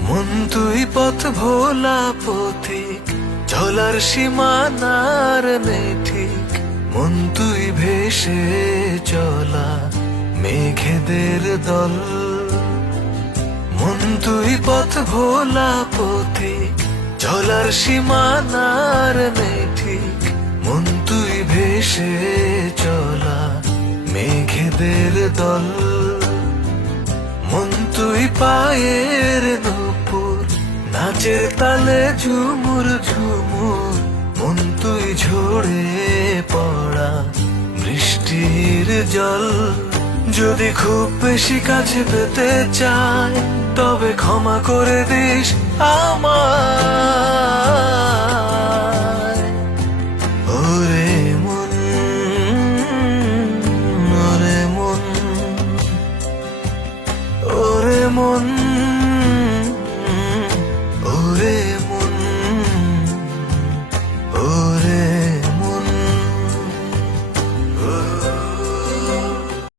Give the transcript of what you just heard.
মন তুই পথ ভোলা পথিক, চলার সীমানার নেই ঠিক। মন তুই ভেসে চলা মেঘেদের দল। মন তুই পথ ভোলা পথিক, চলার সীমানার নেই ঠিক। মন তুই ভেসে চলা মেঘেদের দল। মন তুই পায়ের নূপুর, নাচের তালে ঝুমুর ঝুমুর। মন তুই ঝরে পড়া বৃষ্টির জল। যদি খুব বেশি কাছে পেতে চাই, তবে ক্ষমা করে দিস আমায়।